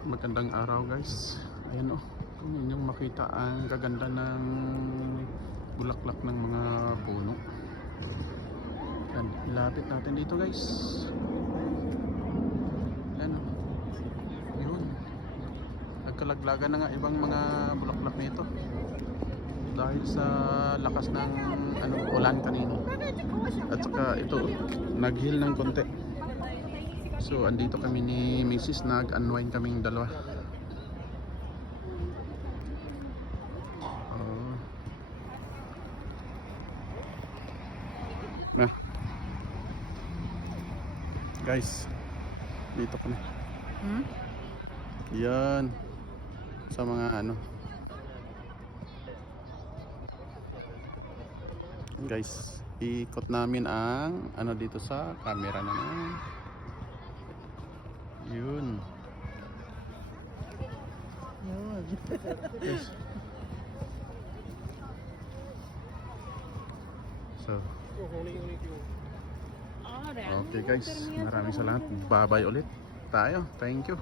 Magandang araw guys. Ayan o, kung inyong makita ang gaganda ng bulaklak ng mga puno. Yan, ilapit natin dito guys. Ayan o, yun. Nagkalaglagan na nga ibang mga bulaklak nito dahil sa lakas ng ulan kanina. At saka ito, naghil ng konti. So andito kami ni Mrs. Nag-unwind kaming dalawa. Nah. Guys, dito kami. Yan. Sa mga guys, ikot namin ang dito sa camera naman. Yun. Yes. So, okay guys, maraming salamat. Bye-bye ulit tayo. Thank you.